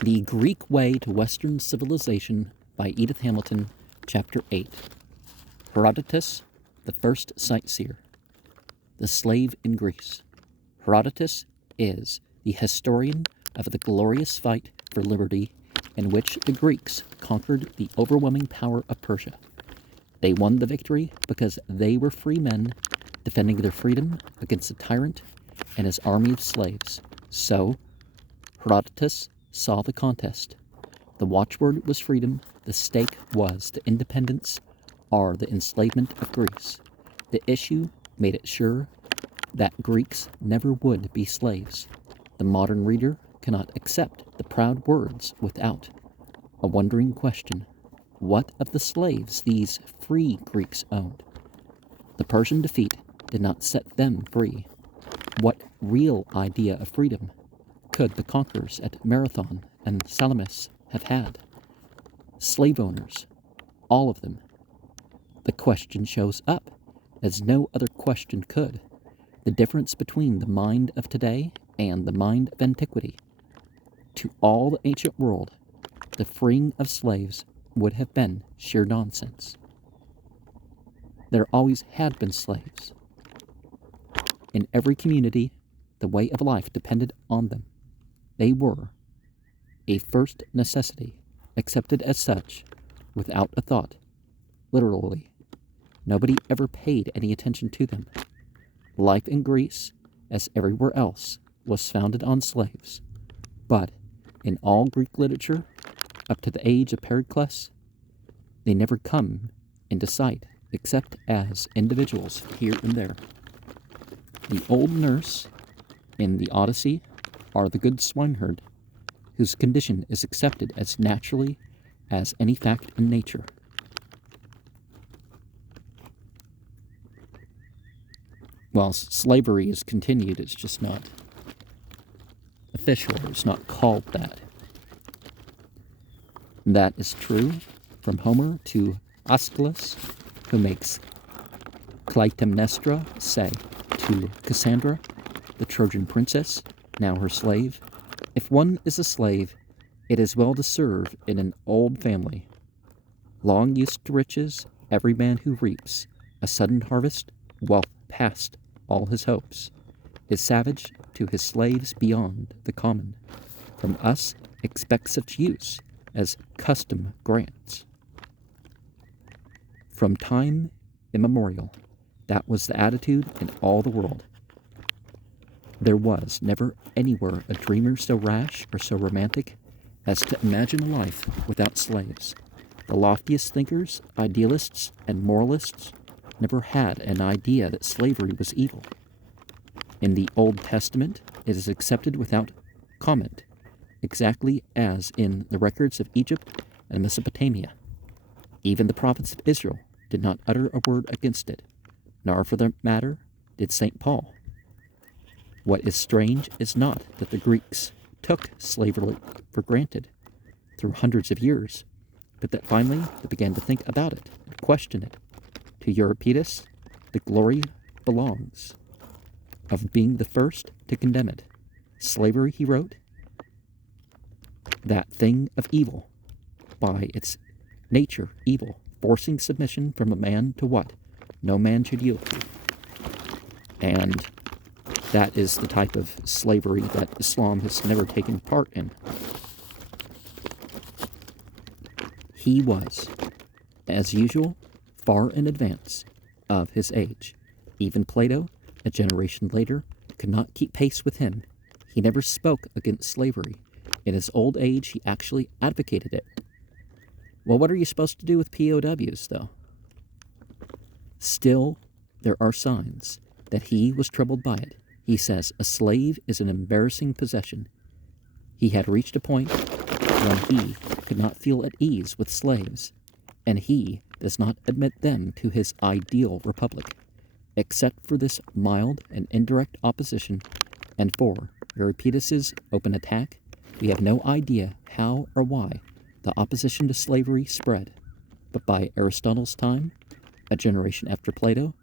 The Greek Way to Western Civilization by Edith Hamilton, Chapter 8. Herodotus, the first Sight-Seer. The Slave in Greece. Herodotus is the historian of the glorious fight for liberty in which the Greeks conquered the overwhelming power of Persia. They won the victory because they were free men defending their freedom against a tyrant and his army of slaves. So, Herodotus saw the contest. The watchword was freedom. The stake was the independence or the enslavement of Greece. The issue made it sure that Greeks never would be slaves. The modern reader cannot accept the proud words without a wondering question. What of the slaves these free Greeks owned? The Persian defeat did not set them free. What real idea of freedom could the conquerors at Marathon and Salamis have had? Slave owners, all of them. The question shows up, as no other question could. The difference between the mind of today and the mind of antiquity. To all the ancient world, the freeing of slaves would have been sheer nonsense. There always had been slaves. In every community, the way of life depended on them. They were a first necessity, accepted as such, without a thought. Literally, nobody ever paid any attention to them. Life in Greece, as everywhere else, was founded on slaves. But in all Greek literature, up to the age of Pericles, they never come into sight except as individuals here and there. The old nurse in the Odyssey are the good swineherd, whose condition is accepted as naturally as any fact in nature. While slavery is continued, it's just not official, it's not called that. That is true from Homer to Aeschylus, who makes Clytemnestra say to Cassandra, the Trojan princess, now her slave, "If one is a slave, it is well to serve in an old family. Long used to riches, every man who reaps a sudden harvest, wealth past all his hopes, is savage to his slaves beyond the common. From us expects such use as custom grants." From time immemorial, that was the attitude in all the world. There was never anywhere a dreamer so rash or so romantic as to imagine a life without slaves. The loftiest thinkers, idealists, and moralists never had an idea that slavery was evil. In the Old Testament, it is accepted without comment, exactly as in the records of Egypt and Mesopotamia. Even the prophets of Israel did not utter a word against it, nor for that matter did St. Paul. What is strange is not that the Greeks took slavery for granted through hundreds of years, but that finally they began to think about it and question it. To Herodotus, the glory belongs of being the first to condemn it. Slavery, he wrote, that thing of evil, by its nature evil, forcing submission from a man to what no man should yield to. And that is the type of slavery that Islam has never taken part in. He was, as usual, far in advance of his age. Even Plato, a generation later, could not keep pace with him. He never spoke against slavery. In his old age, he actually advocated it. Well, what are you supposed to do with POWs, though? Still, there are signs that he was troubled by it. He says, a slave is an embarrassing possession. He had reached a point when he could not feel at ease with slaves, and he does not admit them to his ideal republic. Except for this mild and indirect opposition, and for Herodotus's open attack, we have no idea how or why the opposition to slavery spread. But by Aristotle's time, a generation after Plato,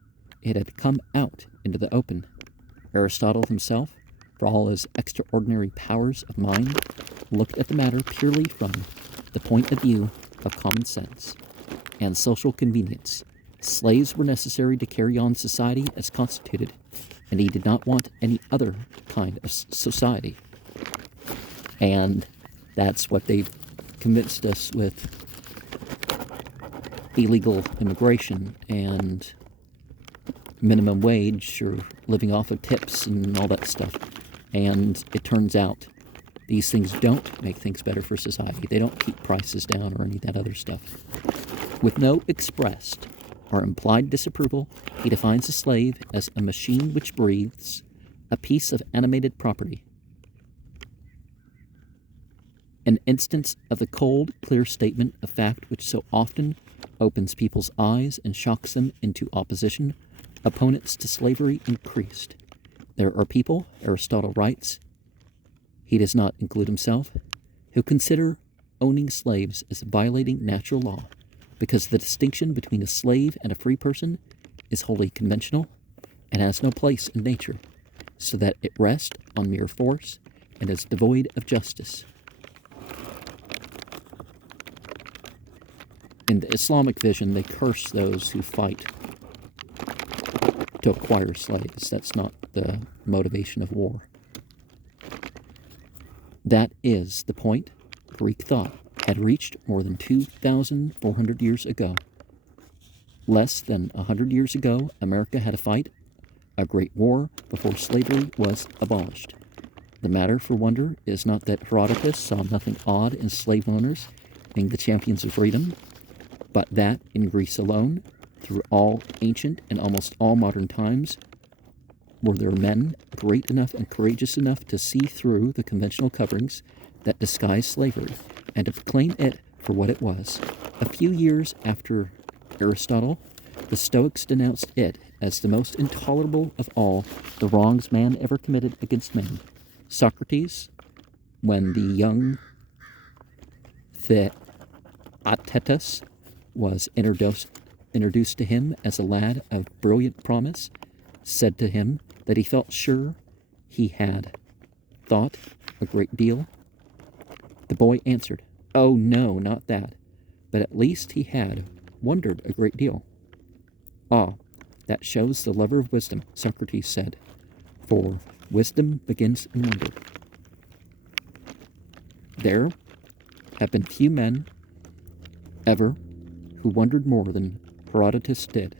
it had come out into the open. Aristotle himself for all his extraordinary powers of mind, looked at the matter purely from the point of view of common sense and social convenience. Slaves were necessary to carry on society as constituted, and he did not want any other kind of society. And that's what they've convinced us with illegal immigration and minimum wage or living off of tips and all that stuff. And it turns out these things don't make things better for society. They don't keep prices down or any of that other stuff. With no expressed or implied disapproval, he defines a slave as a machine which breathes, a piece of animated property. An instance of the cold, clear statement of fact which so often opens people's eyes and shocks them into opposition. Opponents to slavery increased. There are people, Aristotle writes, he does not include himself, who consider owning slaves as violating natural law, because the distinction between a slave and a free person is wholly conventional and has no place in nature, so that it rests on mere force and is devoid of justice. In the Islamic vision, they curse those who fight to acquire slaves. That's not the motivation of war. That is the point Greek thought had reached more than 2,400 years ago. Less than 100 years ago, America had to fight a great war before slavery was abolished. The matter for wonder is not that Herodotus saw nothing odd in slave owners being the champions of freedom, but that in Greece alone, through all ancient and almost all modern times, were there men great enough and courageous enough to see through the conventional coverings that disguise slavery and to proclaim it for what it was. A few years after Aristotle, the Stoics denounced it as the most intolerable of all the wrongs man ever committed against man. Socrates, when the young Theaetetus was introduced to him as a lad of brilliant promise, said to him that he felt sure he had thought a great deal. The boy answered, "Oh, no, not that, but at least he had wondered a great deal." "Ah, that shows the lover of wisdom," Socrates said, "for wisdom begins in wonder." There have been few men ever who wondered more than Herodotus did.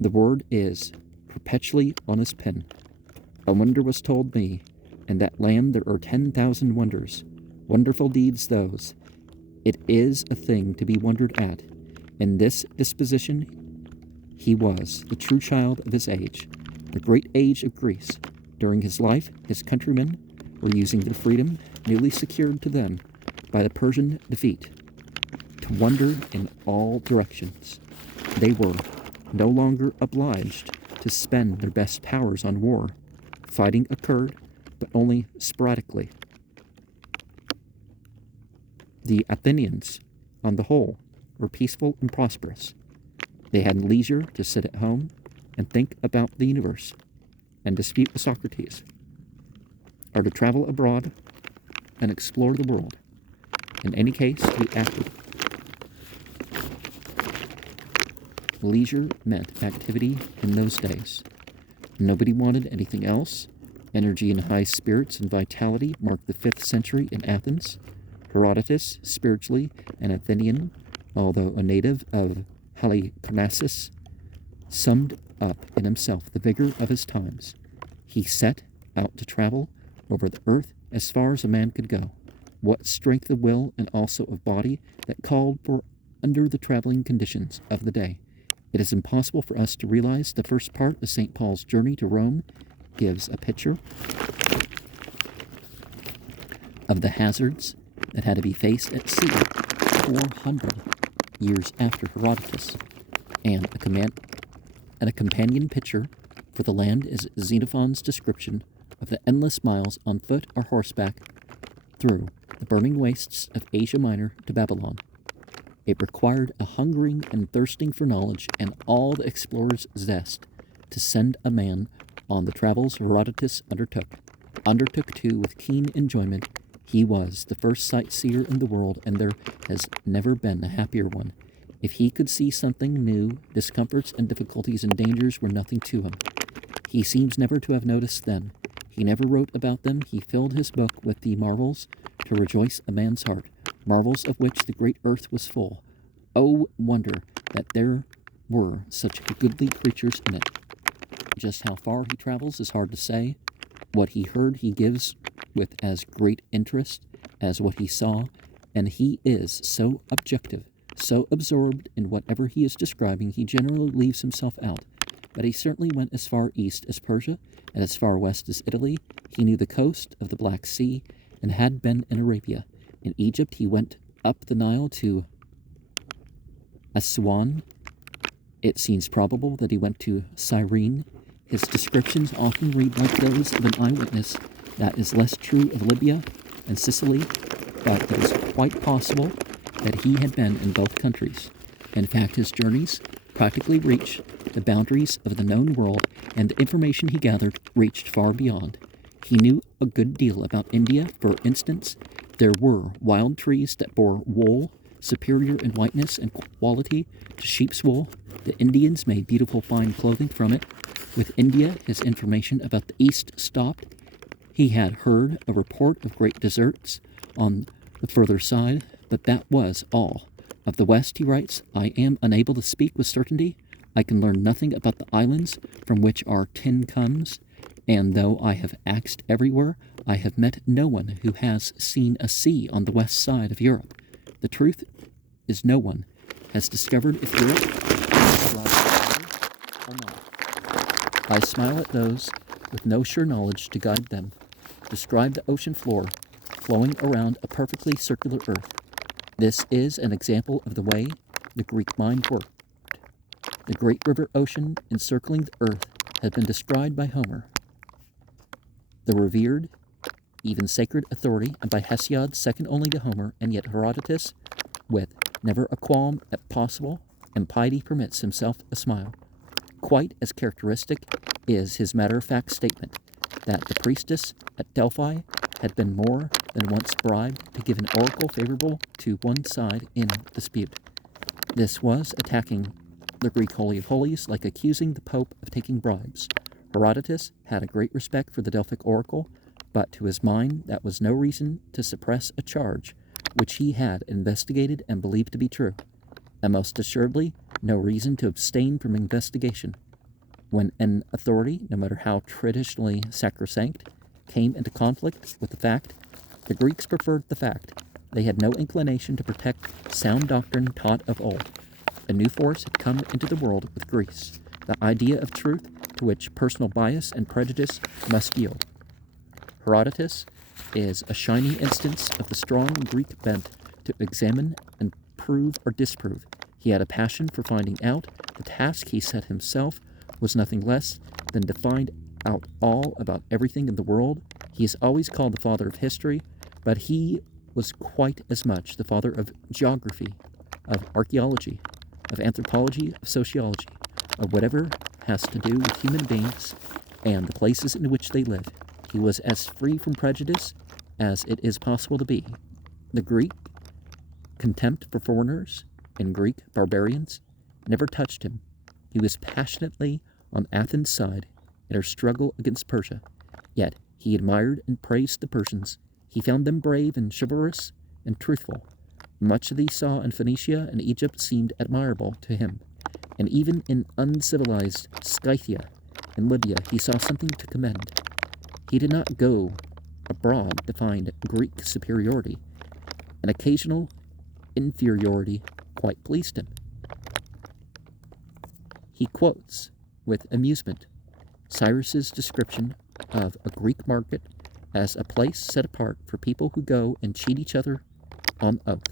The word is perpetually on his pen. A wonder was told me, in that land there are 10,000 wonders, wonderful deeds those. It is a thing to be wondered at. In this disposition he was the true child of his age, the great age of Greece. During his life, his countrymen were using their freedom, newly secured to them by the Persian defeat, to wander in all directions. They were no longer obliged to spend their best powers on war. Fighting occurred, but only sporadically. The Athenians, on the whole, were peaceful and prosperous. They had leisure to sit at home and think about the universe and dispute with Socrates, or to travel abroad and explore the world. In any case, we acted. Leisure meant activity in those days. Nobody wanted anything else. Energy and high spirits and vitality marked the 5th century in Athens. Herodotus, spiritually an Athenian, although a native of Halicarnassus, summed up in himself the vigor of his times. He set out to travel over the earth as far as a man could go. What strength of will and also of body that called for under the traveling conditions of the day. It is impossible for us to realize the first part of St. Paul's journey to Rome gives a picture of the hazards that had to be faced at sea 400 years after Herodotus, and a companion picture for the land is Xenophon's description of the endless miles on foot or horseback through the burning wastes of Asia Minor to Babylon. It required a hungering and thirsting for knowledge and all the explorer's zest to send a man on the travels Herodotus undertook. undertook too with keen enjoyment. He was the first sight-seer in the world, and there has never been a happier one. If he could see something new, discomforts and difficulties and dangers were nothing to him. He seems never to have noticed them. He never wrote about them. He filled his book with the marvels to rejoice a man's heart, marvels of which the great earth was full. Oh, wonder that there were such goodly creatures in it. Just how far he travels is hard to say. What he heard he gives with as great interest as what he saw, and he is so objective, so absorbed in whatever he is describing, he generally leaves himself out. But he certainly went as far east as Persia and as far west as Italy. He knew the coast of the Black Sea and had been in Arabia. In Egypt he went up the Nile to Aswan. It seems probable that he went to Cyrene. His descriptions often read like those of an eyewitness. That is less true of Libya and Sicily, but it is quite possible that he had been in both countries. In fact, his journeys practically reached the boundaries of the known world, and the information he gathered reached far beyond. He knew a good deal about India. For instance, there were wild trees that bore wool superior in whiteness and quality to sheep's wool. The Indians made beautiful fine clothing from it. With India, his information about the East stopped. He had heard a report of great deserts on the further side, but that was all. Of the West, he writes, I am unable to speak with certainty. I can learn nothing about the islands from which our tin comes, and though I have axed everywhere, I have met no one who has seen a sea on the west side of Europe. The truth is no one has discovered if Europe is or not. I smile at those with no sure knowledge to guide them. Describe the ocean floor flowing around a perfectly circular earth. This is an example of the way the Greek mind worked. The great river ocean encircling the earth had been described by Homer, the revered, even sacred authority, and by Hesiod, second only to Homer, and yet Herodotus, with never a qualm at possible impiety, permits himself a smile. Quite as characteristic is his matter-of-fact statement that the priestess at Delphi had been more than once bribed to give an oracle favorable to one side in dispute. This was attacking the Greek Holy of Holies, like accusing the Pope of taking bribes. Herodotus had a great respect for the Delphic oracle, but to his mind that was no reason to suppress a charge which he had investigated and believed to be true, and most assuredly no reason to abstain from investigation. When an authority, no matter how traditionally sacrosanct, came into conflict with the fact, the Greeks preferred the fact. They had no inclination to protect sound doctrine taught of old. A new force had come into the world with Greece, the idea of truth to which personal bias and prejudice must yield. Herodotus is a shining instance of the strong Greek bent to examine and prove or disprove. He had a passion for finding out. The task he set himself was nothing less than to find out all about everything in the world. He is always called the father of history, but he was quite as much the father of geography, of archaeology, of anthropology, of sociology, of whatever has to do with human beings and the places in which they live. He was as free from prejudice as it is possible to be. The Greek contempt for foreigners and Greek barbarians never touched him. He was passionately on Athens' side in her struggle against Persia. Yet he admired and praised the Persians. He found them brave and chivalrous and truthful. Much that he saw in Phoenicia and Egypt seemed admirable to him. And even in uncivilized Scythia and Libya he saw something to commend. He did not go abroad to find Greek superiority. An occasional inferiority quite pleased him. He quotes with amusement Cyrus's description of a Greek market as a place set apart for people who go and cheat each other on oath.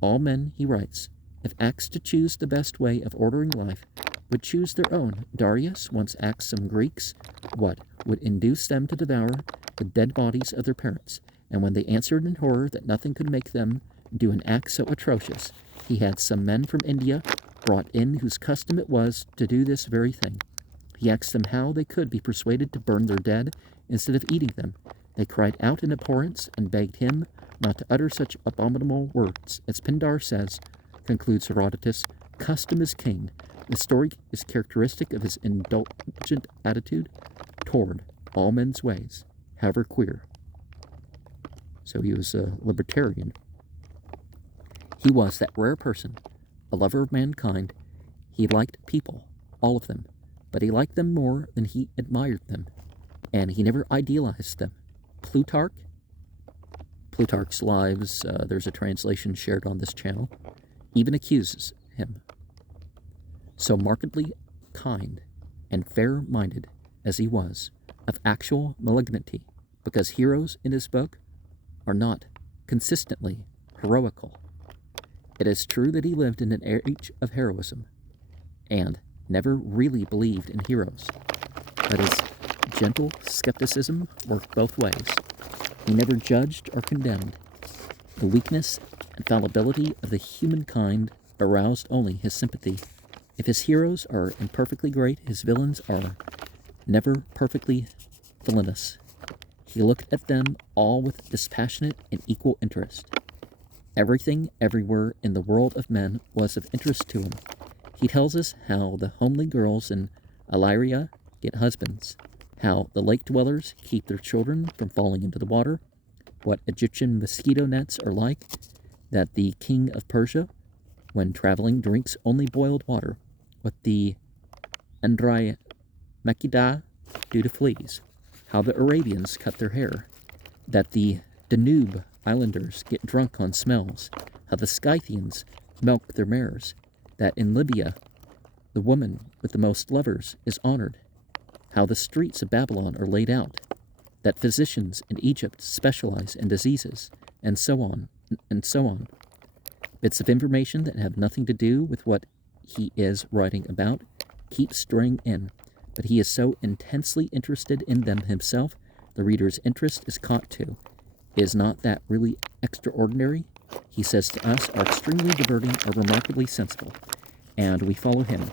All men, he writes, if asked to choose the best way of ordering life, would choose their own. Darius once asked some Greeks what would induce them to devour the dead bodies of their parents, and when they answered in horror that nothing could make them do an act so atrocious, he had some men from India brought in whose custom it was to do this very thing. He asked them how they could be persuaded to burn their dead, instead of eating them. They cried out in abhorrence and begged him not to utter such abominable words. As Pindar says, concludes Herodotus, custom is king. The story is characteristic of his indulgent attitude toward all men's ways, however queer. So he was a libertarian. He was that rare person, a lover of mankind. He liked people, all of them, but he liked them more than he admired them, and he never idealized them. Plutarch's Lives, there's a translation shared on this channel, even accuses him. So markedly kind and fair-minded as he was, of actual malignity, because heroes in his book are not consistently heroical. It is true that he lived in an age of heroism and never really believed in heroes, but his gentle skepticism worked both ways. He never judged or condemned. The weakness and fallibility of the humankind aroused only his sympathy. If his heroes are imperfectly great, his villains are never perfectly villainous. He looked at them all with dispassionate and equal interest. Everything, everywhere in the world of men was of interest to him. He tells us how the homely girls in Illyria get husbands, how the lake dwellers keep their children from falling into the water, what Egyptian mosquito nets are like, that the king of Persia, when traveling, drinks only boiled water, what the Andromeda do to fleas, how the Arabians cut their hair, that the Danube islanders get drunk on smells, how the Scythians milk their mares, that in Libya the woman with the most lovers is honored, how the streets of Babylon are laid out, that physicians in Egypt specialize in diseases, and so on, and so on. Bits of information that have nothing to do with what he is writing about keep straying in, but he is so intensely interested in them himself, the reader's interest is caught too. Is not that really extraordinary? He says to us, are extremely diverting, are remarkably sensible, and we follow him.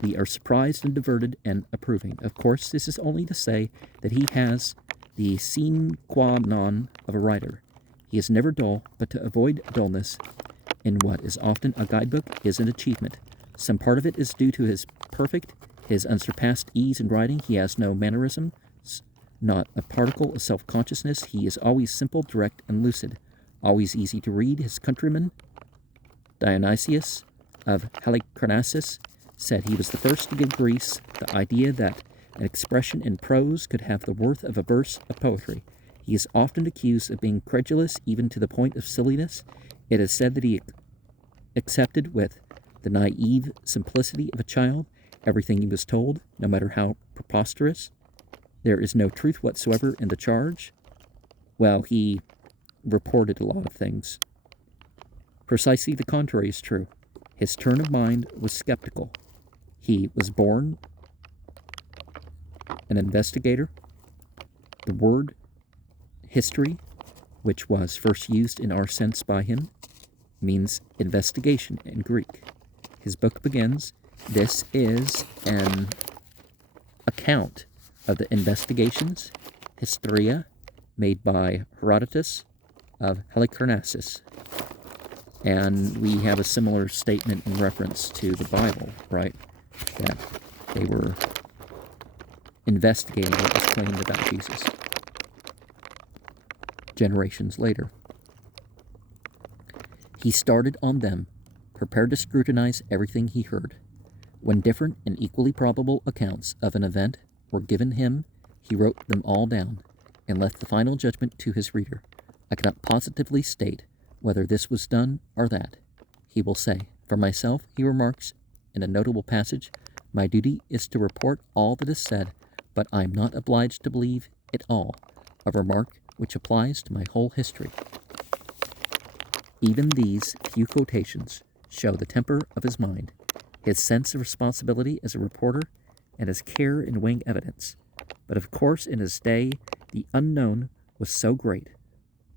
We are surprised and diverted and approving. Of course, this is only to say that he has the sine qua non of a writer. He is never dull, but to avoid dullness in what is often a guidebook is an achievement. Some part of it is due to his unsurpassed ease in writing. He has no mannerism, not a particle of self-consciousness. He is always simple, direct, and lucid, always easy to read. His countryman, Dionysius of Halicarnassus, said he was the first to give Greece the idea that an expression in prose could have the worth of a verse of poetry. He is often accused of being credulous, even to the point of silliness. It is said that he accepted with the naive simplicity of a child everything he was told, no matter how preposterous. There is no truth whatsoever in the charge. Well, he reported a lot of things. Precisely the contrary is true. His turn of mind was skeptical. He was born an investigator. The word history, which was first used in our sense by him, means investigation in Greek. His book begins, this is an account of the investigations, Historia, made by Herodotus of Halicarnassus. And we have a similar statement in reference to the Bible, right? That they were investigating what was claimed about Jesus generations later. He started on them, prepared to scrutinize everything he heard. When different and equally probable accounts of an event were given him, he wrote them all down and left the final judgment to his reader. I cannot positively state whether this was done or that. He will say, for myself, he remarks in a notable passage, my duty is to report all that is said, but I am not obliged to believe it all, a remark which applies to my whole history. Even these few quotations show the temper of his mind, his sense of responsibility as a reporter, and his care in weighing evidence. But of course, in his day, the unknown was so great.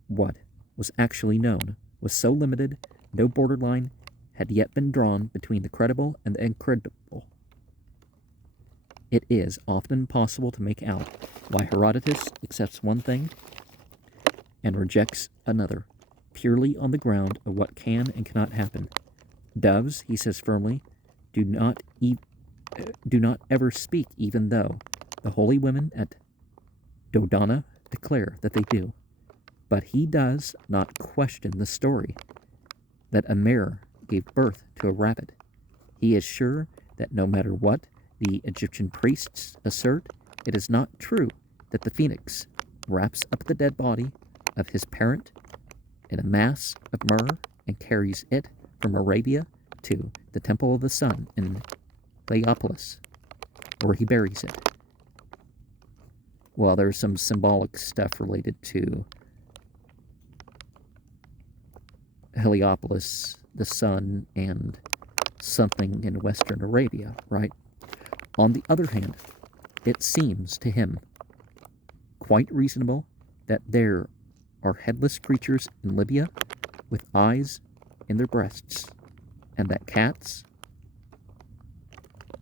What was actually known was so limited, no borderline had yet been drawn between the credible and the incredible. It is often possible to make out why Herodotus accepts one thing and rejects another, purely on the ground of what can and cannot happen. Doves, he says firmly, do not ever speak, even though the holy women at Dodona declare that they do. But he does not question the story that a mare gave birth to a rabbit. He is sure that no matter what the Egyptian priests assert, it is not true that the phoenix wraps up the dead body of his parent in a mass of myrrh and carries it from Arabia to the Temple of the Sun in Heliopolis, where he buries it. Well, there's some symbolic stuff related to Heliopolis, the sun, and something in Western Arabia, right? On the other hand, it seems to him quite reasonable that there are headless creatures in Libya with eyes in their breasts, and that cats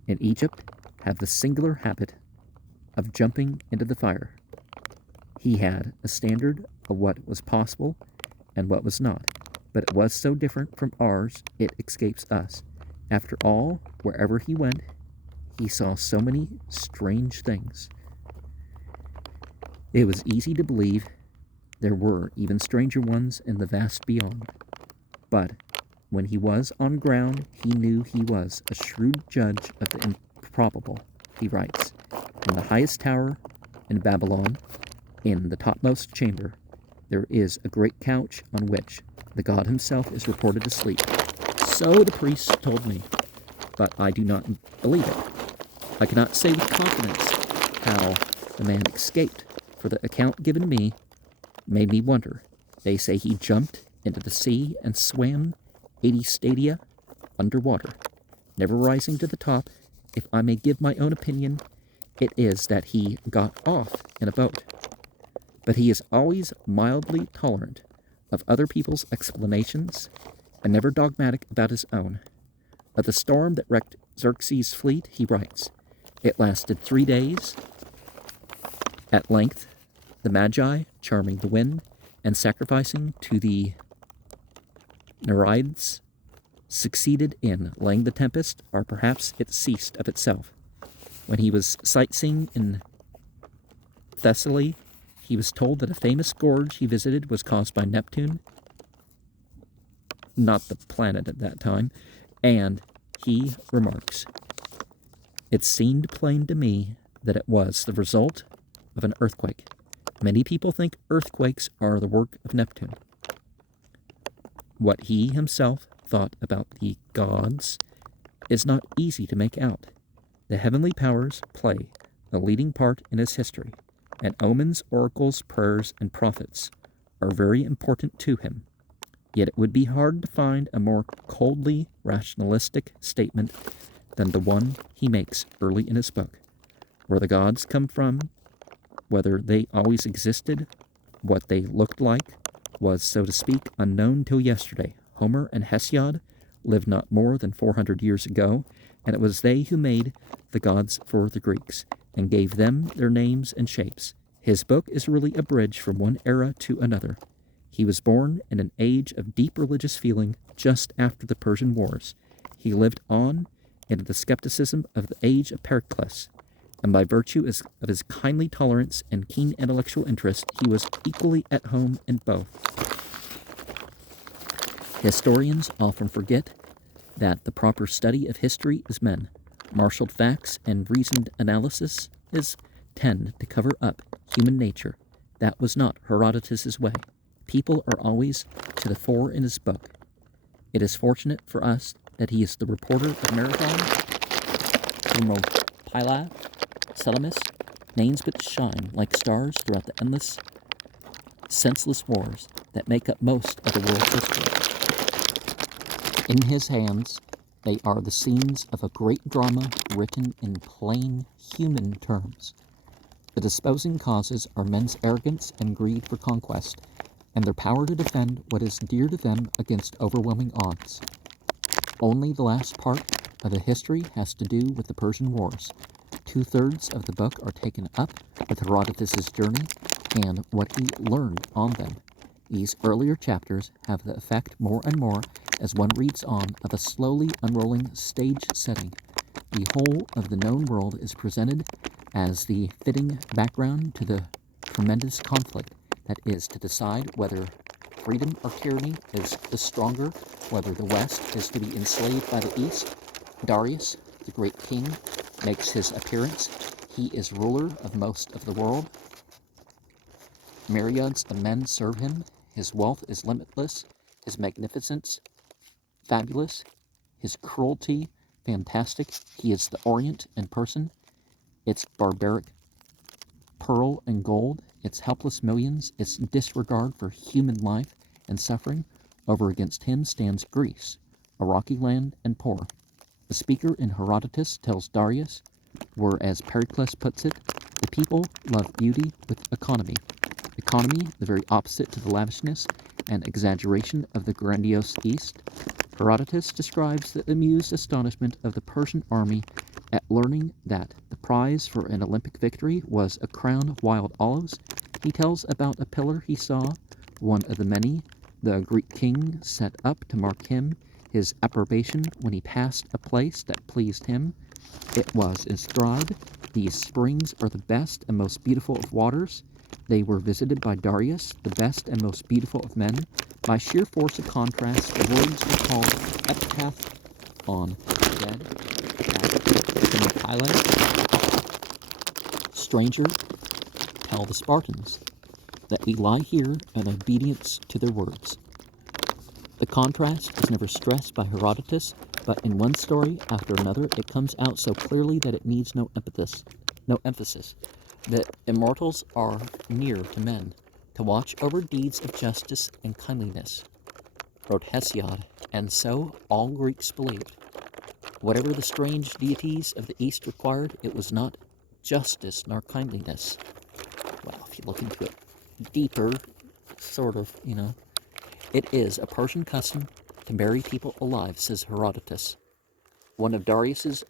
in Egypt have the singular habit of jumping into the fire. He had a standard of what was possible and what was not, but it was so different from ours it escapes us. After all, wherever he went, he saw so many strange things. It was easy to believe there were even stranger ones in the vast beyond. But when he was on ground, he knew he was a shrewd judge of the improbable. He writes, "In the highest tower in Babylon, in the topmost chamber, there is a great couch on which the god himself is reported to sleep. So the priests told me, but I do not believe it. I cannot say with confidence how the man escaped, for the account given me made me wonder. They say he jumped into the sea and swam 80 stadia underwater, never rising to the top. If I may give my own opinion, it is that he got off in a boat. But he is always mildly tolerant of other people's explanations and never dogmatic about his own. Of the storm that wrecked Xerxes' fleet, he writes, it lasted 3 days. At length, the Magi, charming the wind and sacrificing to the Nereids, succeeded in laying the tempest, or perhaps it ceased of itself. When he was sightseeing in Thessaly, he was told that a famous gorge he visited was caused by Neptune, not the planet at that time, and he remarks, "It seemed plain to me that it was the result of an earthquake. Many people think earthquakes are the work of Neptune. What he himself thought about the gods is not easy to make out. The heavenly powers play a leading part in his history, and omens, oracles, prayers, and prophets are very important to him. Yet it would be hard to find a more coldly rationalistic statement than the one he makes early in his book. Where the gods come from, whether they always existed, what they looked like, was, so to speak, unknown till yesterday. Homer and Hesiod lived not more than 400 years ago, and it was they who made the gods for the Greeks, and gave them their names and shapes. His book is really a bridge from one era to another. He was born in an age of deep religious feeling just after the Persian Wars. He lived on into the skepticism of the age of Pericles, and by virtue of his kindly tolerance and keen intellectual interest, he was equally at home in both. Historians often forget that the proper study of history is men. Marshaled facts and reasoned analysis tend to cover up human nature. That was not Herodotus' way. People are always to the fore in his book. It is fortunate for us that he is the reporter of Marathon, Thermopylae, Salamis, names which shine like stars throughout the endless, senseless wars that make up most of the world's history. In his hands, they are the scenes of a great drama written in plain human terms. The disposing causes are men's arrogance and greed for conquest, and their power to defend what is dear to them against overwhelming odds. Only the last part of the history has to do with the Persian Wars. 2/3 of the book are taken up with Herodotus' journey and what he learned on them. These earlier chapters have the effect more and more as one reads on of a slowly unrolling stage setting. The whole of the known world is presented as the fitting background to the tremendous conflict that is to decide whether freedom or tyranny is the stronger, whether the West is to be enslaved by the East. Darius, the great king, makes his appearance. He is ruler of most of the world. Myriads of men serve him. His wealth is limitless, his magnificence fabulous, his cruelty fantastic. He is the Orient in person, its barbaric pearl and gold, its helpless millions, its disregard for human life and suffering. Over against him stands Greece, a rocky land and poor. The speaker in Herodotus tells Darius, where, as Pericles puts it, the people love beauty with economy. Economy, the very opposite to the lavishness and exaggeration of the grandiose East. Herodotus describes the amused astonishment of the Persian army at learning that the prize for an Olympic victory was a crown of wild olives. He tells about a pillar he saw, one of the many the Greek king set up to mark him his approbation when he passed a place that pleased him. It was inscribed, "These springs are the best and most beautiful of waters." They were visited by Darius, the best and most beautiful of men. By sheer force of contrast, the words were called epitaph on the dead at Highland. Stranger, tell the Spartans that we lie here in obedience to their words. The contrast is never stressed by Herodotus, but in one story after another, it comes out so clearly that it needs no emphasis. The immortals are near to men, to watch over deeds of justice and kindliness, wrote Hesiod, and so all Greeks believed. Whatever the strange deities of the East required, it was not justice nor kindliness. Well, if you look into it deeper, sort of, it is a Persian custom to bury people alive, says Herodotus. One of Darius's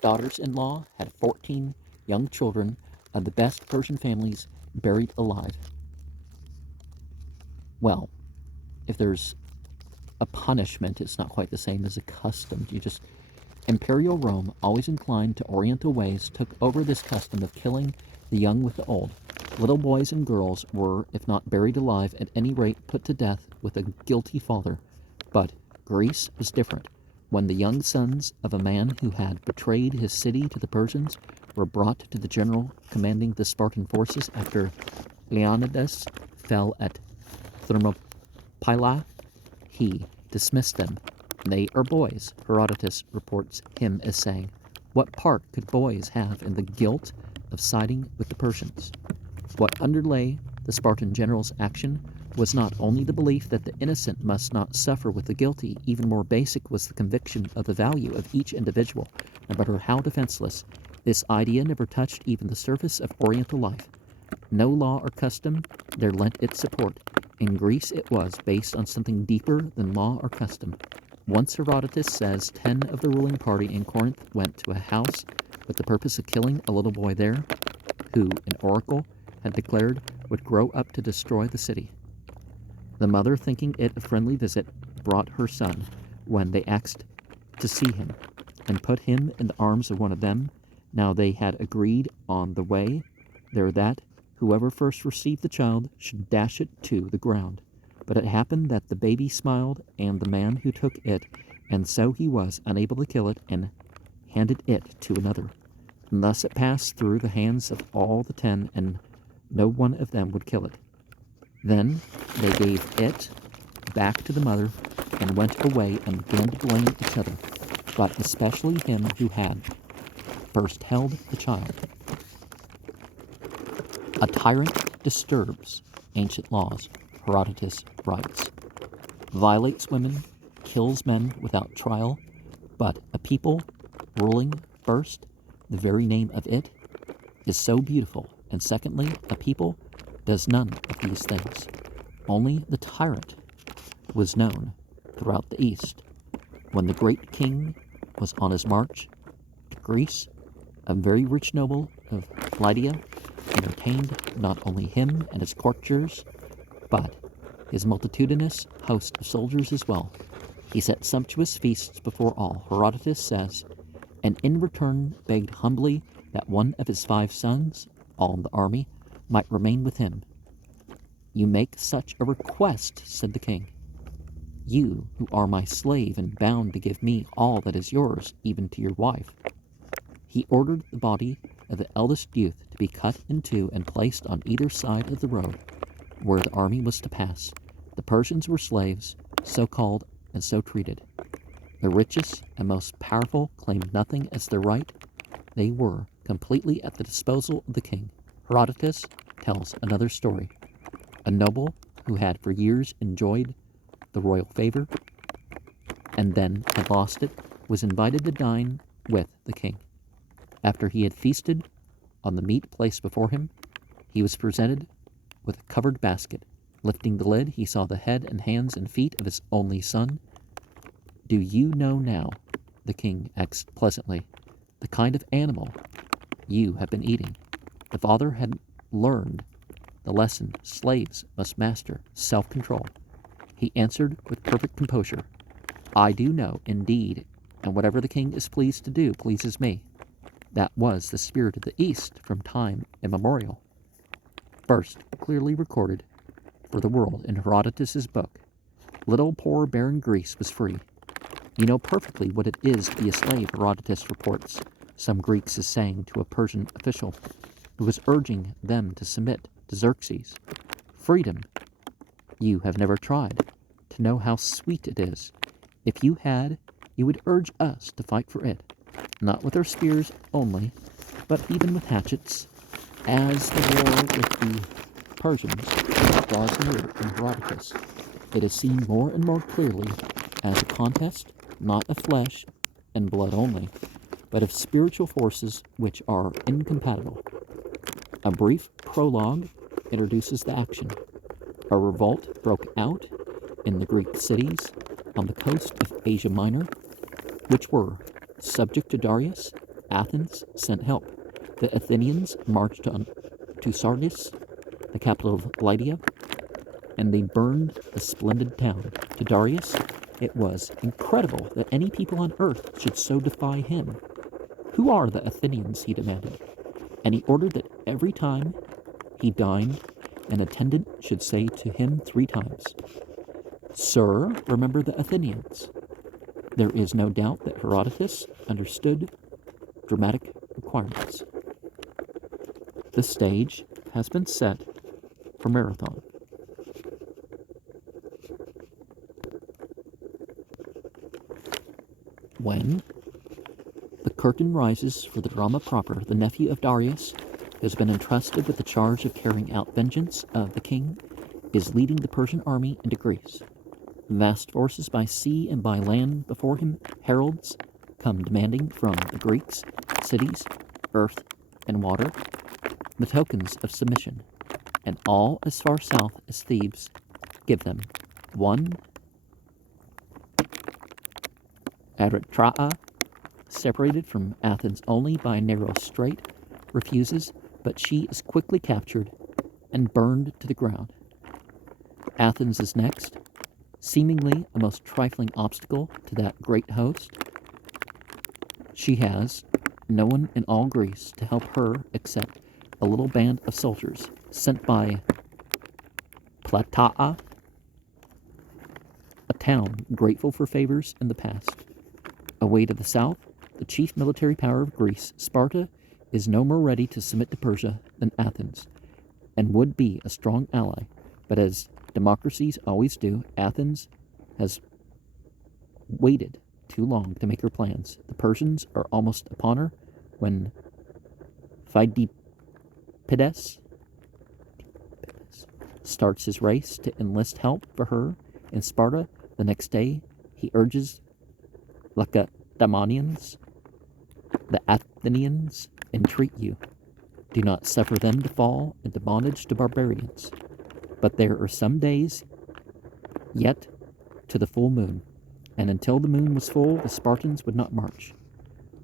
daughters-in-law had 14 young children of the best Persian families buried alive. Well, if there's a punishment, it's not quite the same as a custom. Imperial Rome, always inclined to Oriental ways, took over this custom of killing the young with the old. Little boys and girls were, if not buried alive, at any rate put to death with a guilty father. But Greece was different. When the young sons of a man who had betrayed his city to the Persians were brought to the general commanding the Spartan forces after Leonidas fell at Thermopylae, he dismissed them. They are boys, Herodotus reports him as saying. What part could boys have in the guilt of siding with the Persians? What underlay the Spartan general's action was not only the belief that the innocent must not suffer with the guilty, even more basic was the conviction of the value of each individual, no matter how defenseless. This idea never touched even the surface of Oriental life. No law or custom there lent its support. In Greece it was based on something deeper than law or custom. Once Herodotus says 10 of the ruling party in Corinth went to a house with the purpose of killing a little boy there, who an oracle had declared would grow up to destroy the city. The mother, thinking it a friendly visit, brought her son when they asked to see him, and put him in the arms of one of them. Now they had agreed on the way there that whoever first received the child should dash it to the ground. But it happened that the baby smiled, and the man who took it, and so he was unable to kill it, and handed it to another. And thus it passed through the hands of all the 10, and no one of them would kill it. Then they gave it back to the mother, and went away and began to blame each other, but especially him who had first held the child. A tyrant disturbs ancient laws, Herodotus writes, violates women, kills men without trial, but a people ruling first, the very name of it, is so beautiful, and secondly, a people does none of these things. Only the tyrant was known throughout the East. When the great king was on his march to Greece, A very rich noble of Lydia entertained not only him and his courtiers, but his multitudinous host of soldiers as well. He set sumptuous feasts before all, Herodotus says, and in return begged humbly that one of his 5 sons, all in the army, might remain with him. "You make such a request," said the king, "you who are my slave and bound to give me all that is yours, even to your wife." He ordered the body of the eldest youth to be cut in two and placed on either side of the road where the army was to pass. The Persians were slaves, so called and so treated. The richest and most powerful claimed nothing as their right. They were completely at the disposal of the king. Herodotus tells another story. A noble who had for years enjoyed the royal favor and then had lost it was invited to dine with the king. After he had feasted on the meat placed before him, he was presented with a covered basket. Lifting the lid, he saw the head and hands and feet of his only son. "Do you know now," the king asked pleasantly, "the kind of animal you have been eating?" The father had learned the lesson slaves must master, self-control. He answered with perfect composure, "I do know, indeed, and whatever the king is pleased to do pleases me." That was the spirit of the East from time immemorial, first clearly recorded for the world in Herodotus's book. Little poor barren Greece was free. "You know perfectly what it is to be a slave," Herodotus reports some Greeks is saying to a Persian official who was urging them to submit to Xerxes. "Freedom you have never tried to know how sweet it is. If you had, you would urge us to fight for it, not with our spears only, but even with hatchets." As the war with the Persians draws near in Herodotus, it is seen more and more clearly as a contest not of flesh and blood only, but of spiritual forces which are incompatible. A brief prologue introduces the action. A revolt broke out in the Greek cities on the coast of Asia Minor, which were subject to Darius. Athens sent help. The Athenians marched to Sardis, the capital of Lydia, and they burned the splendid town. To Darius, it was incredible that any people on earth should so defy him. "Who are the Athenians?" he demanded, and he ordered that every time he dined, an attendant should say to him 3 times, "Sir, remember the Athenians." There is no doubt that Herodotus understood dramatic requirements. The stage has been set for Marathon. When the curtain rises for the drama proper, the nephew of Darius, who has been entrusted with the charge of carrying out vengeance of the king, is leading the Persian army into Greece. Vast forces by sea and by land before him, heralds come demanding from the Greeks cities, earth, and water, the tokens of submission, and all as far south as Thebes give them. 1. Erythraa, separated from Athens only by a narrow strait, refuses, but she is quickly captured and burned to the ground. Athens is next, seemingly a most trifling obstacle to that great host. She has no one in all Greece to help her except a little band of soldiers sent by Plataea, a town grateful for favors in the past. Away to the south, the chief military power of Greece, Sparta, is no more ready to submit to Persia than Athens, and would be a strong ally. But as democracies always do, Athens has waited too long to make her plans. The Persians are almost upon her when Phidippus starts his race to enlist help for her in Sparta. The next day, he urges Lacedaemonians, "The Athenians entreat you. Do not suffer them to fall into bondage to barbarians. But there are some days yet to the full moon, and until the moon was full, the Spartans would not march.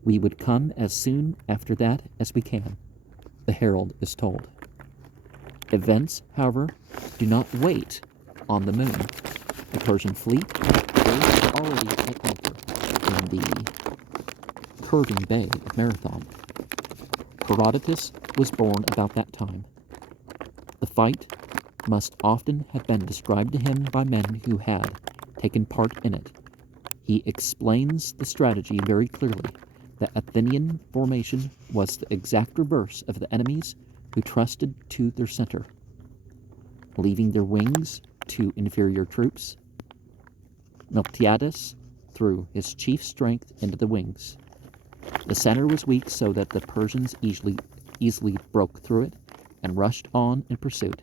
We would come as soon after that as we can, the herald is told. Events, however, do not wait on the moon. The Persian fleet is already at anchor in the curving bay of Marathon. Herodotus was born about that time. The fight must often have been described to him by men who had taken part in it. He explains the strategy very clearly. The Athenian formation was the exact reverse of the enemies who trusted to their center, leaving their wings to inferior troops. Miltiades threw his chief strength into the wings. The center was weak so that the Persians easily broke through it and rushed on in pursuit.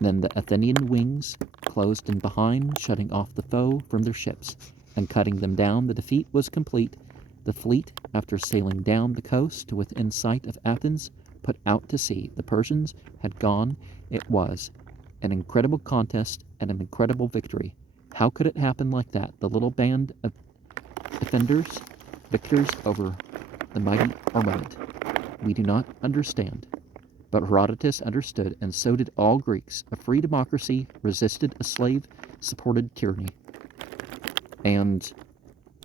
Then the Athenian wings closed in behind, shutting off the foe from their ships and cutting them down. The defeat was complete. The fleet, after sailing down the coast to within sight of Athens, put out to sea. The Persians had gone. It was an incredible contest and an incredible victory. How could it happen like that? The little band of defenders, victors over the mighty armament. We do not understand. But Herodotus understood, and so did all Greeks. A free democracy resisted a slave-supported tyranny. And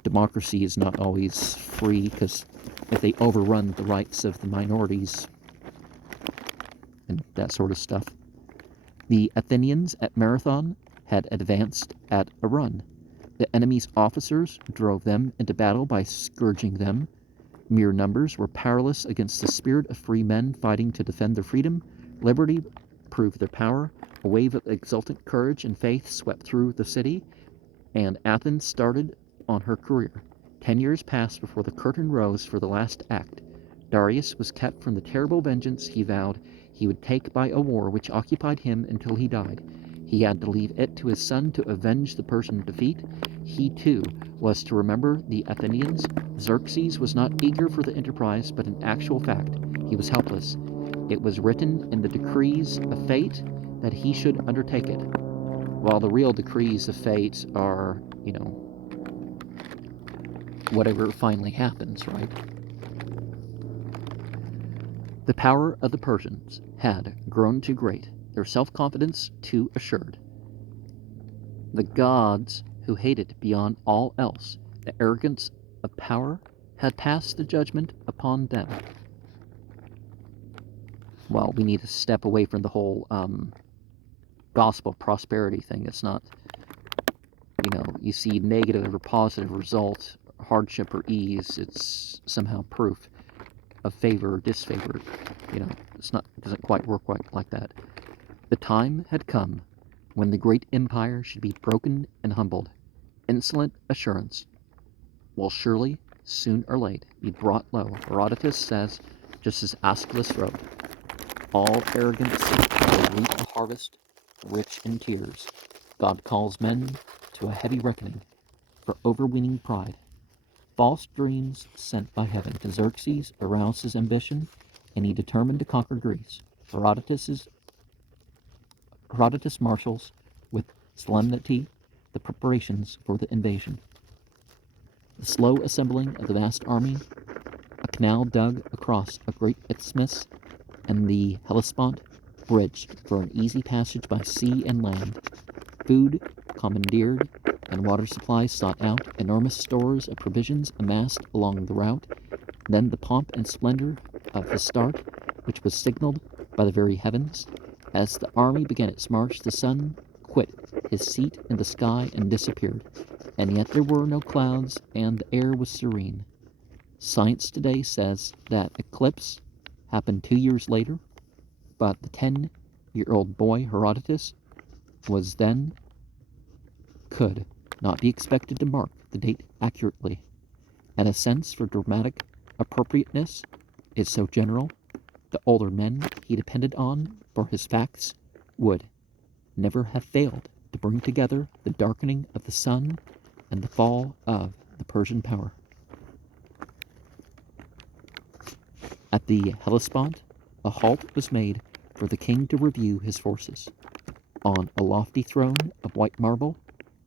democracy is not always free, because if they overrun the rights of the minorities and that sort of stuff. The Athenians at Marathon had advanced at a run. The enemy's officers drove them into battle by scourging them. Mere numbers were powerless against the spirit of free men fighting to defend their freedom. Liberty proved their power. A wave of exultant courage and faith swept through the city, and Athens started on her career. 10 years passed before the curtain rose for the last act. Darius was kept from the terrible vengeance he vowed he would take by a war which occupied him until he died. He had to leave it to his son to avenge the Persian defeat. He, too, was to remember the Athenians. Xerxes was not eager for the enterprise, but in actual fact, he was helpless. It was written in the decrees of fate that he should undertake it, while the real decrees of fate are, whatever finally happens, right? The power of the Persians had grown too great, their self-confidence too assured. The gods, who hated beyond all else the arrogance of power, had passed the judgment upon them. Well, we need to step away from the whole gospel prosperity thing. It's not, you see negative or positive result, hardship or ease. It's somehow proof of favor or disfavor. It doesn't quite work like that. The time had come when the great empire should be broken and humbled. Insolent assurance will surely, soon or late, be brought low. Herodotus says, just as Aeschylus wrote, all arrogance will reap a harvest rich in tears. God calls men to a heavy reckoning for overweening pride. False dreams sent by heaven to Xerxes aroused his ambition, and he determined to conquer Greece. Herodotus marshals with solemnity the preparations for the invasion. The slow assembling of the vast army, a canal dug across a great isthmus, and the Hellespont bridged for an easy passage by sea and land. Food commandeered and water supplies sought out, enormous stores of provisions amassed along the route. Then the pomp and splendor of the start, which was signaled by the very heavens. As the army began its march, the sun quit his seat in the sky and disappeared, and yet there were no clouds, and the air was serene. Science today says that eclipse happened 2 years later, but the 10-year-old boy Herodotus could not be expected to mark the date accurately, and a sense for dramatic appropriateness is so general. The older men he depended on for his facts would never have failed to bring together the darkening of the sun and the fall of the Persian power. At the Hellespont, a halt was made for the king to review his forces. On a lofty throne of white marble,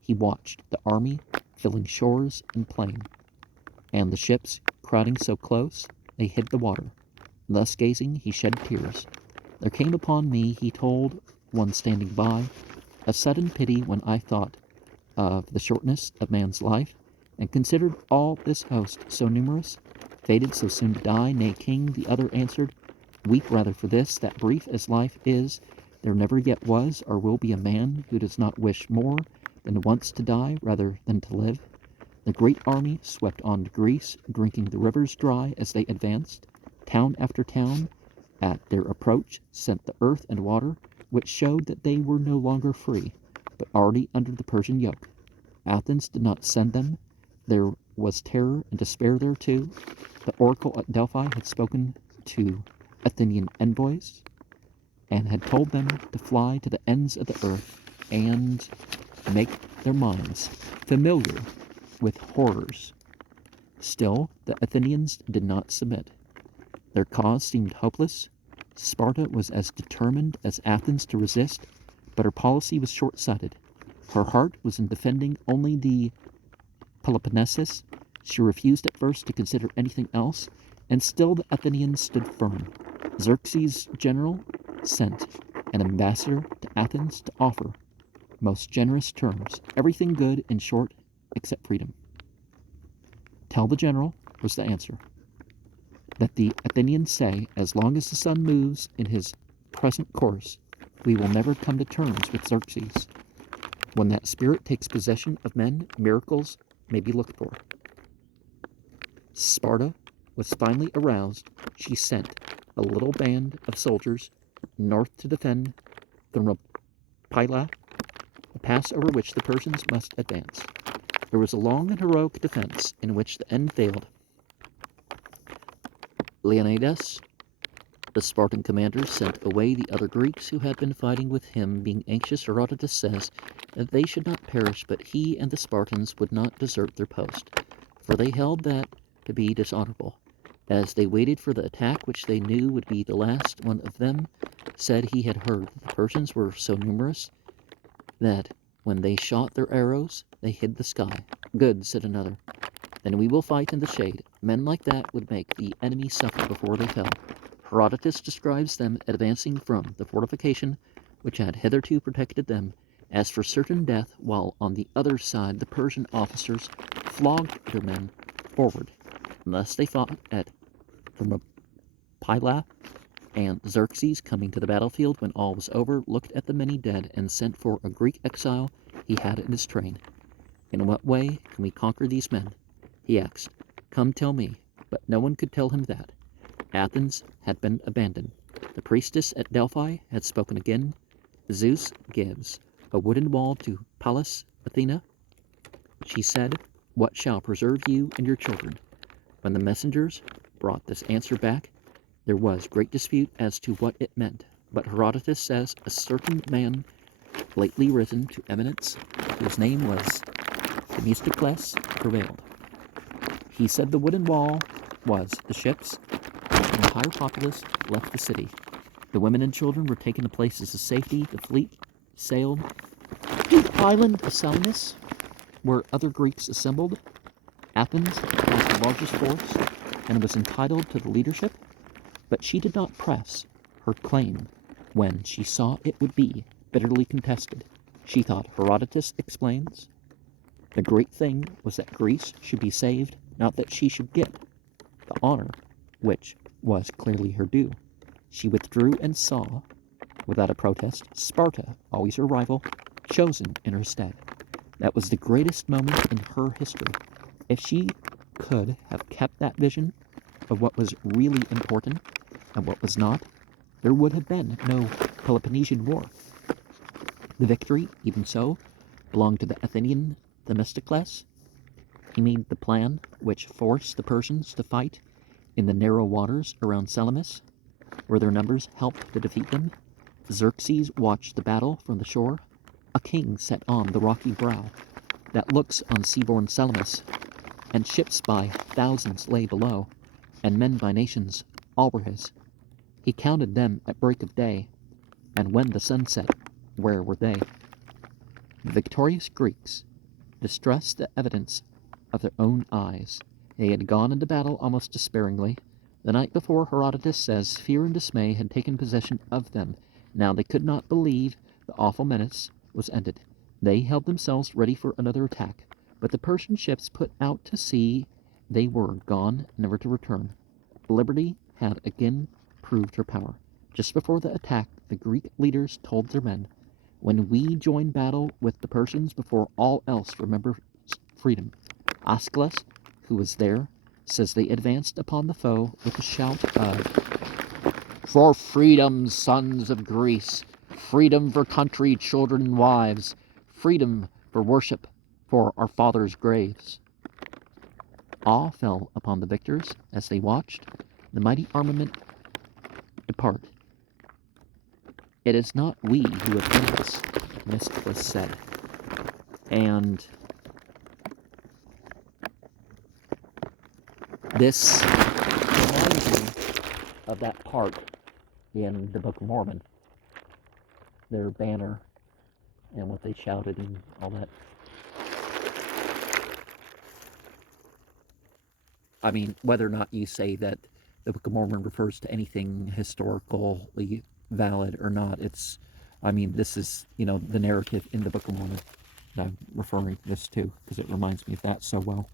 he watched the army filling shores and plain, and the ships crowding so close, they hid the water. Thus gazing, he shed tears. There came upon me, he told one standing by, a sudden pity when I thought of the shortness of man's life, and considered all this host so numerous, fated so soon to die. Nay, king, the other answered, weep rather for this, that brief as life is, there never yet was or will be a man who does not wish more than once to die rather than to live. The great army swept on to Greece, drinking the rivers dry as they advanced. Town after town, at their approach, sent the earth and water, which showed that they were no longer free, but already under the Persian yoke. Athens did not send them. There was terror and despair there too. The oracle at Delphi had spoken to Athenian envoys, and had told them to fly to the ends of the earth and make their minds familiar with horrors. Still, the Athenians did not submit. Their cause seemed hopeless. Sparta was as determined as Athens to resist, but her policy was short-sighted. Her heart was in defending only the Peloponnesus. She refused at first to consider anything else, and still the Athenians stood firm. Xerxes' general sent an ambassador to Athens to offer most generous terms, everything good, in short, except freedom. Tell the general, was the answer, that the Athenians say, as long as the sun moves in his present course, we will never come to terms with Xerxes. When that spirit takes possession of men, miracles may be looked for. Sparta was finally aroused. She sent a little band of soldiers north to defend Thermopylae, a pass over which the Persians must advance. There was a long and heroic defense in which the end failed. Leonidas, the Spartan commander, sent away the other Greeks who had been fighting with him, being anxious, Herodotus says, that they should not perish, but he and the Spartans would not desert their post, for they held that to be dishonorable. As they waited for the attack which they knew would be the last, one of them said he had heard that the Persians were so numerous that when they shot their arrows, they hid the sky. Good, said another. Then we will fight in the shade. Men like that would make the enemy suffer before they fell. Herodotus describes them advancing from the fortification which had hitherto protected them as for certain death, while on the other side the Persian officers flogged their men forward. And thus they fought at Thermopylae, and Xerxes, coming to the battlefield when all was over, looked at the many dead and sent for a Greek exile he had in his train. In what way can we conquer these men? He asked. Come tell me. But no one could tell him that. Athens had been abandoned. The priestess at Delphi had spoken again. Zeus gives a wooden wall to Pallas Athena. She said, what shall preserve you and your children? When the messengers brought this answer back, there was great dispute as to what it meant. But Herodotus says a certain man lately risen to eminence, whose name was Themistocles, prevailed. He said the wooden wall was the ships, and the entire populace left the city. The women and children were taken to places of safety. The fleet sailed to the island of Salamis, where other Greeks assembled. Athens was the largest force and was entitled to the leadership, but she did not press her claim when she saw it would be bitterly contested. She thought, Herodotus explains, the great thing was that Greece should be saved, not that she should get the honor, which was clearly her due. She withdrew and saw, without a protest, Sparta, always her rival, chosen in her stead. That was the greatest moment in her history. If she could have kept that vision of what was really important and what was not, there would have been no Peloponnesian War. The victory, even so, belonged to the Athenian Themistocles. He made the plan which forced the Persians to fight in the narrow waters around Salamis, where their numbers helped to defeat them. Xerxes watched the battle from the shore. A king sat on the rocky brow that looks on seaborne Salamis, and ships by thousands lay below, and men by nations, all were his. He counted them at break of day, and when the sun set, where were they? The victorious Greeks distressed the evidence of their own eyes, They had gone into battle almost despairingly. The night before, Herodotus says, fear and dismay had taken possession of them. Now they could not believe the awful menace was ended. They held themselves ready for another attack, but the Persian ships put out to sea. They were gone, never to return. Liberty had again proved her power. Just before the attack, the Greek leaders told their men, when we join battle with the Persians, before all else, remember freedom. Aeschylus, who was there, says they advanced upon the foe with a shout of, for freedom, sons of Greece, freedom for country, children, and wives, freedom for worship, for our fathers' graves. Awe fell upon the victors as they watched the mighty armament depart. It is not we who have done this, Miscellus said. And this reminds me of that part in the Book of Mormon, their banner and what they shouted and all that. I mean, whether or not you say that the Book of Mormon refers to anything historically valid or not, this is, the narrative in the Book of Mormon that I'm referring this to, because it reminds me of that so well.